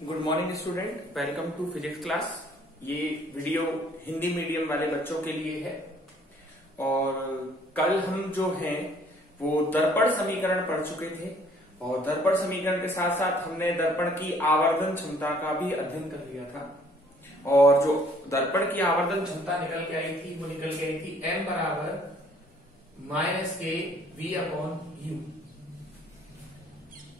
Good morning student, welcome to physics class. ये video Hindi medium वाले बच्चों के लिए है और कल हम जो हैं वो दर्पण समीकरण पढ़ चुके थे और दर्पण समीकरण के साथ साथ हमने दर्पण की आवर्धन क्षमता का भी अध्ययन कर लिया था। और जो दर्पण की आवर्धन क्षमता निकल के आई थी वो निकल के आई थी m बराबर -k v/u।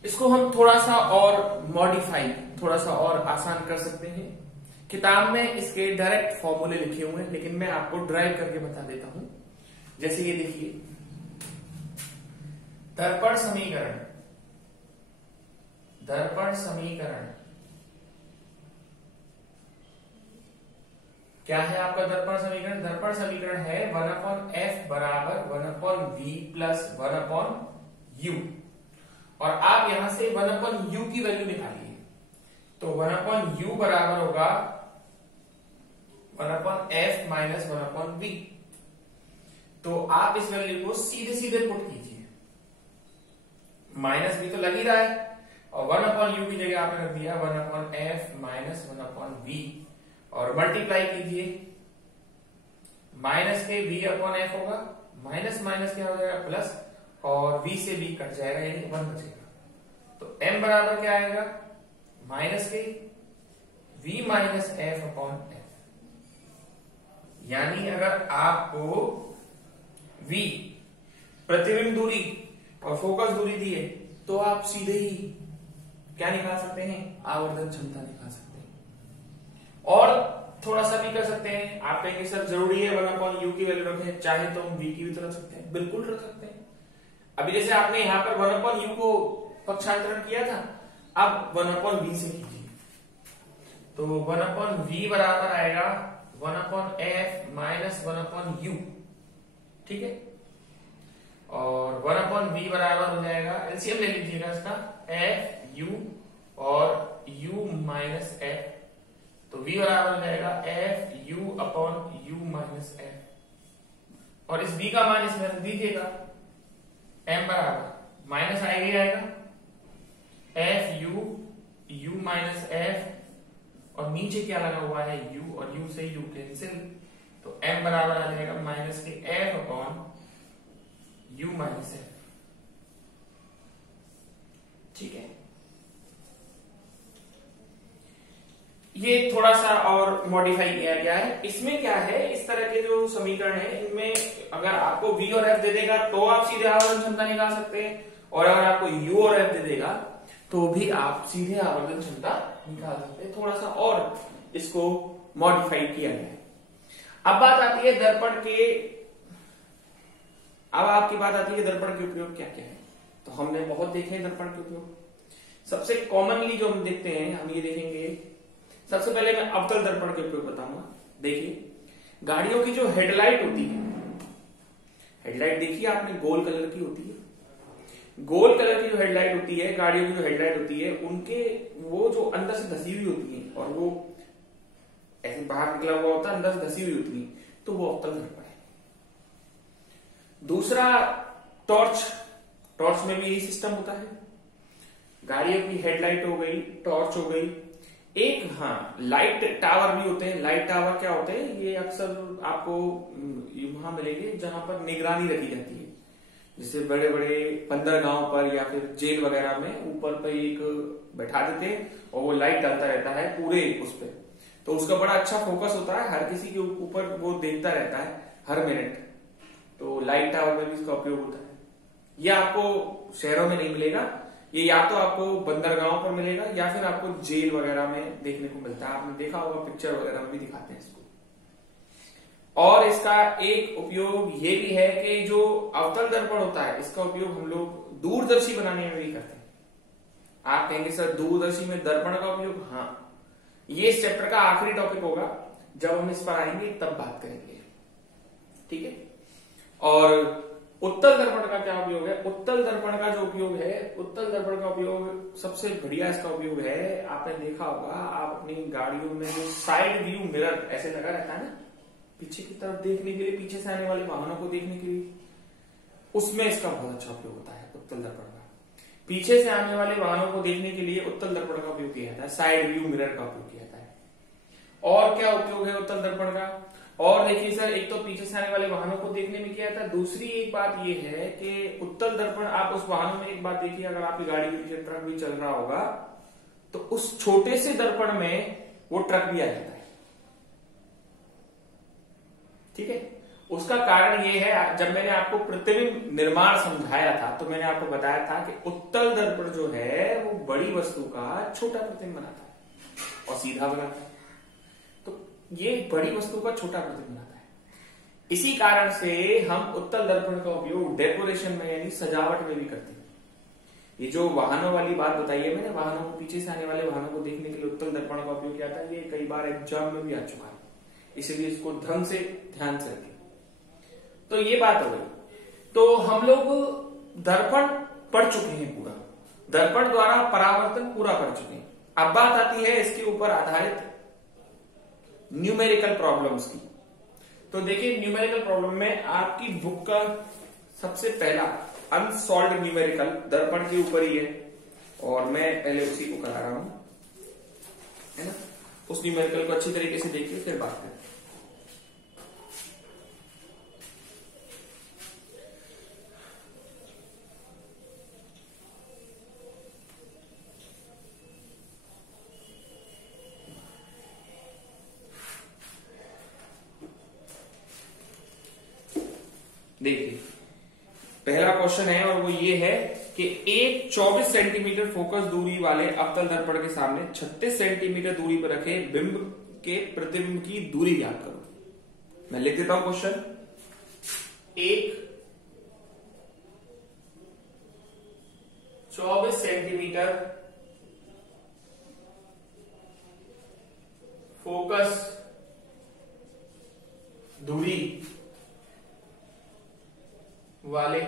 इसको हम थोड़ा सा और मॉडिफाई, थोड़ा सा और आसान कर सकते हैं। किताब में इसके डायरेक्ट फॉर्मूले लिखे हुए हैं, लेकिन मैं आपको ड्राइव करके बता देता हूं। जैसे ये देखिए, दर्पण समीकरण क्या है आपका दर्पण समीकरण? दर्पण समीकरण है 1/f बराबर 1/v प्लस 1/u। और आप यहां से 1/u की वैल्यू निकालिए, तो 1/u बराबर होगा 1/f माइनस 1/v। तो आप इस वैल्यू को सीधे सीधे पुट कीजिए, माइनस भी तो लग ही रहा है और 1/u की जगह आपने रख दिया 1/f माइनस 1/v और मल्टीप्लाई कीजिए। माइनस के v/f होगा, माइनस माइनस क्या हो जाएगा प्लस, और v से v कट जाएगा यानी 1 बचेगा। तो m बराबर क्या आएगा? माइनस के v माइनस f/f। यानी अगर आपको v प्रतिबिंब दूरी और फोकस दूरी दिए तो आप सीधे ही क्या निकाल सकते हैं? आवर्धन क्षमता निकाल सकते हैं। और थोड़ा सा भी कर सकते हैं। आप कहेंगे सर जरूरी है 1/u की वैल्यू रखें, चाहे तो हम v की भी तो रख सकते हैं। बिल्कुल रख सकते हैं। अभी जैसे आपने यहां पर 1/u को पक्षांतरण किया था, अब 1/v से कीजिए, तो 1/v बराबर आएगा 1/f माइनस 1/u। ठीक है, और 1/v बराबर हो जाएगा, एलसीएम ले लीजिएगा इसका, f u और u माइनस f। तो v बराबर हो जाएगा f u/u माइनस f। और इस v का मान इसमें रख दीजिएगा, m बराबर माइनस आएगा ही आएगा f u माइनस f, और नीचे क्या लगा हुआ है u, और u से u कैंसिल, तो m बराबर आ जाएगा माइनस के f/u माइनस f। ठीक है, ये थोड़ा सा और मॉडिफाई किया गया है। इसमें क्या है, इस तरह के जो समीकरण है इनमें अगर आपको v और f दे देगा तो आप सीधे आवर्धन क्षमता निकाल सकते हैं, और अगर आपको u और f दे देगा तो भी आप सीधे आवर्धन क्षमता निकाल सकते हैं। थोड़ा सा और इसको मॉडिफाई किया गया है। अब बात आती है दर्पण के, अब आपकी बात आती है दर्पण के उपयोग क्या क्या है। तो हमने बहुत देखे हैं दर्पण के उपयोग। सबसे कॉमनली जो हम देखते हैं, हम ये देखेंगे। सबसे पहले मैं अवतल दर्पण के उपयोग बताऊंगा। देखिए, गाड़ियों की जो हेडलाइट होती है, हेडलाइट देखिए आपने गोल कलर की होती है। गोल कलर की जो हेडलाइट होती है, गाड़ियों की जो हेडलाइट होती है, उनके वो जो अंदर से धसी हुई होती है और वो ऐसे बाहर निकला हुआ होता है, अंदर से धसी हुई होती है, तो वो अवतल दर्पण है। दूसरा टॉर्च में भी यही सिस्टम होता है। गाड़ियों की हेडलाइट हो गई, टॉर्च हो गई। एक लाइट टावर भी होते हैं। लाइट टावर क्या होते हैं? ये अक्सर आपको वहां मिलेंगे जहां पर निगरानी रखी जाती है, जैसे बड़े बड़े बंदरगाहों पर या फिर जेल वगैरह में ऊपर पर एक बैठा देते हैं और वो लाइट डालता रहता है पूरे उस पर, तो उसका बड़ा अच्छा फोकस होता है, हर किसी के ऊपर वो देखता रहता है हर मिनट। तो लाइट टावर में भी इसका उपयोग होता है। ये आपको शहरों में नहीं मिलेगा, ये या तो आपको बंदरगाहों पर मिलेगा या फिर आपको जेल वगैरह में देखने को मिलता है। आपने देखा होगा, पिक्चर वगैरह में भी दिखाते हैं इसको। और इसका एक उपयोग ये भी है कि जो अवतल दर्पण होता है, इसका उपयोग हम लोग दूरदर्शी बनाने में भी करते हैं। आप कहेंगे सर दूरदर्शी में दर्पण का उपयोग? हाँ, ये इस चैप्टर का आखिरी टॉपिक होगा, जब हम इस पर आएंगे तब बात करेंगे। ठीक है, और उत्तल दर्पण का क्या उपयोग है? उत्तल दर्पण का जो उपयोग है, उत्तल दर्पण का उपयोग सबसे बढ़िया इसका उपयोग है, आपने देखा होगा, आप अपनी गाड़ियों में जो साइड व्यू मिरर ऐसे लगा रहता है ना, पीछे की तरफ देखने के लिए, पीछे से आने वाले वाहनों को देखने के लिए, उसमें इसका बहुत अच्छा उपयोग होता है उत्तल दर्पण का। पीछे से आने वाले वाहनों को देखने के लिए उत्तल दर्पण का उपयोग किया जाता है, साइड व्यू मिरर का उपयोग किया जाता है। और क्या उपयोग है उत्तल दर्पण का? और देखिए सर, एक तो पीछे से आने वाले वाहनों को देखने में किया जाता है, दूसरी एक बात ये है कि उत्तल दर्पण आप उस वाहन में एक बात देखिए, अगर आपकी गाड़ी के पीछे ट्रक भी चल रहा होगा तो उस छोटे से दर्पण में वो ट्रक भी आ जाता है। ठीक है, उसका कारण ये है, जब मैंने आपको प्रतिबिंब निर्माण समझाया था तो मैंने आपको बताया था कि उत्तल दर्पण जो है वो बड़ी वस्तु का छोटा प्रतिबिंब बनाता है और सीधा बनाता है। तो ये बड़ी वस्तु का छोटा प्रतिबिंब बनाता है। इसी कारण से हम उत्तल दर्पण का उपयोग डेकोरेशन में यानी सजावट में भी करते हैं। ये जो वाहनों वाली बात बताई है मैंने, वाहनों को पीछे से आने वाले वाहनों को देखने के लिए उत्तल दर्पण का उपयोग किया था, ये कई बार एग्जाम में भी आ चुका है, इसलिए इसको ढंग से ध्यान से रखें। तो ये बात हो गई। तो हम लोग दर्पण पढ़ चुके हैं, पूरा दर्पण द्वारा परावर्तन पूरा कर चुके हैं। अब बात आती है इसके ऊपर आधारित न्यूमेरिकल प्रॉब्लम्स की। तो देखिए, न्यूमेरिकल प्रॉब्लम में आपकी बुक का सबसे पहला अनसॉल्व्ड न्यूमेरिकल दर्पण के ऊपर ही है और मैं पहले उसी को करा रहा हूं, है ना। उस न्यूमेरिकल को अच्छी तरीके से देखिए, फिर बात करें। देखिए, पहला क्वेश्चन है और वो ये है कि एक 24 सेंटीमीटर फोकस दूरी वाले अवतल दर्पण के सामने 36 सेंटीमीटर दूरी पर रखे बिंब के प्रतिबिंब की दूरी ज्ञात करो। मैं लिख देता हूं क्वेश्चन। एक 24 सेंटीमीटर फोकस दूरी वाले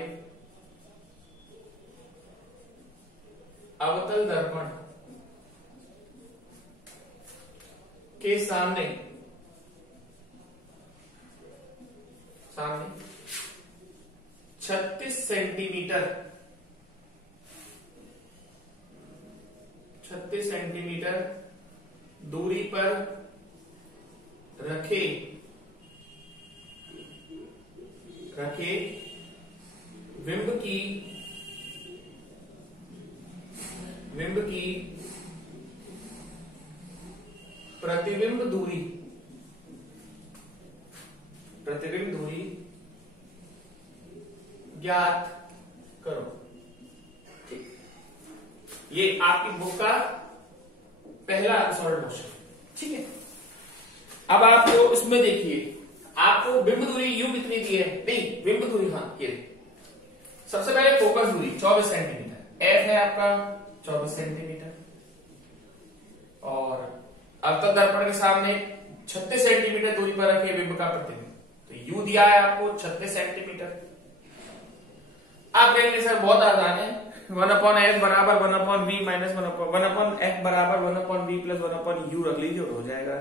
अवतल दर्पण के सामने 36 सेंटीमीटर दूरी पर रखे बिंब की प्रतिबिंब दूरी ज्ञात करो। ये आपकी बुक का पहला अनसॉल्व्ड क्वेश्चन, ठीक है। अब आपको इसमें देखिए, आपको बिंब दूरी यू कितनी दी है? नहीं, बिंब दूरी, हाँ ये सबसे पहले फोकस दूरी 24 सेंटीमीटर, एफ है आपका 24 सेंटीमीटर, और अवतल दर्पण के सामने 36 सेंटीमीटर दूरी पर रखे बिंब का प्रतिबिंब, तो यू दिया है आपको 36 सेंटीमीटर। आप कहेंगे सर बहुत आसान है, 1/f बराबर 1/v माइनस 1/f बराबर 1/v प्लस 1/u रख लीजिए और हो जाएगा।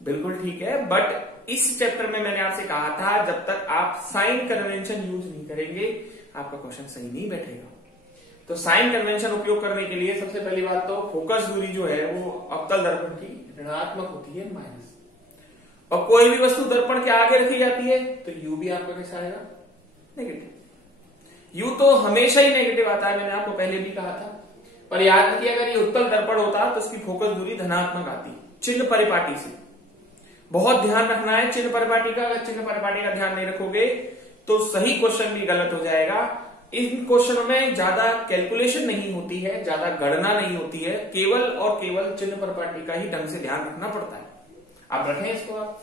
बिल्कुल ठीक है, बट इस चैप्टर में मैंने आपसे कहा था जब तक आप साइन कन्वेंशन यूज नहीं करेंगे आपका क्वेश्चन सही नहीं बैठेगा। तो साइन कन्वेंशन उपयोग करने के लिए सबसे पहली बात तो फोकस दूरी जो है वो अवतल दर्पण की ऋणात्मक होती है, माइनस, और कोई भी वस्तु दर्पण के आगे रखी जाती है तो यू भी आपका कैसा आएगा? नेगेटिव। यू तो हमेशा ही नेगेटिव आता है, मैंने आपको पहले भी कहा था। पर याद रखिए, अगर ये उत्तल दर्पण होता तो उसकी फोकस दूरी धनात्मक आती, चिन्ह परिपाटी से। बहुत ध्यान रखना है चिन्ह परिपाटी का, अगर चिन्ह परिपाटी का ध्यान नहीं रखोगे तो सही क्वेश्चन भी गलत हो जाएगा। इन क्वेश्चनों में ज्यादा कैलकुलेशन नहीं होती है, ज्यादा गणना नहीं होती है, केवल और केवल चिन्ह परिपाटी का ही ढंग से ध्यान रखना पड़ता है। आप रखें इसको, आप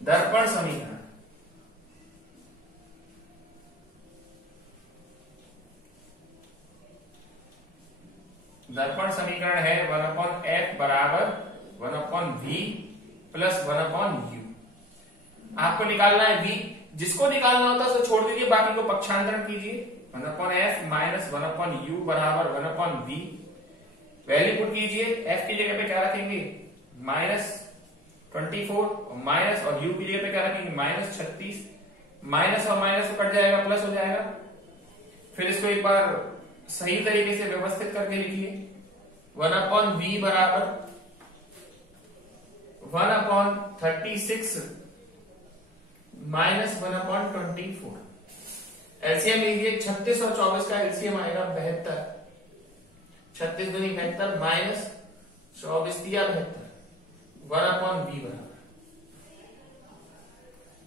दर्पण समीकरण, दर्पण समीकरण है 1/f बराबर 1/v प्लस 1/u। आपको निकालना है v, जिसको निकालना होता है उसे छोड़ दीजिए, बाकी को पक्षांतरण कीजिए। 1/f माइनस 1/u बराबर 1/v, वैल्यू पुट कीजिए। f की जगह पे क्या रखेंगे? -24, और माइनस, और u की जगह पे क्या रखेंगे? -36। माइनस और माइनस कट जाएगा, प्लस हो जाएगा। फिर इसको एक बार सही तरीके से व्यवस्थित करके लिखिए। 1/v बराबर 1/36 माइनस 1/24। एलसीएम लीजिए, 36 और 24 का एलसीएम आएगा 72। 36 दूनी 72 माइनस 24 दिया 72।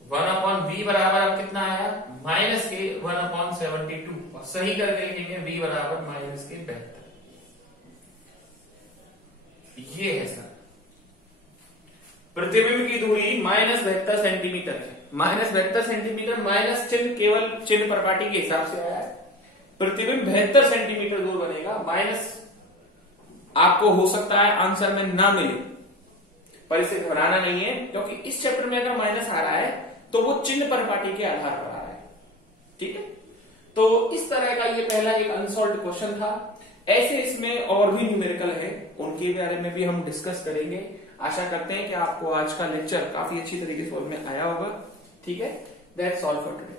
1/v बराबर अब कितना आया, माइनस के 1/72। और सही करके लिखेंगे v बराबर माइनस के 72। ये है सर प्रतिबिंब की दूरी -72 सेंटीमीटर है। -72 सेंटीमीटर, माइनस चिन्ह केवल चिन्ह प्रपाटी के हिसाब से आया है। प्रतिबिंब 72 सेंटीमीटर दूर बनेगा। माइनस आपको हो सकता है आंसर में ना मिले, पर इसे घबराना नहीं है, क्योंकि इस चैप्टर में अगर माइनस आ रहा है तो वो चिन्ह प्रपाटी के आधार पर आ रहा है। ठीक है, तो इस तरह का ये पहला एक अनसॉल्व्ड क्वेश्चन था। ऐसे इसमें और भी न्यूमेरिकल है, उनके बारे में भी हम डिस्कस करेंगे। आशा करते हैं कि आपको आज का लेक्चर काफी अच्छी तरीके से समझ में आया होगा। ठीक है, दैट्स ऑल फॉर टुडे।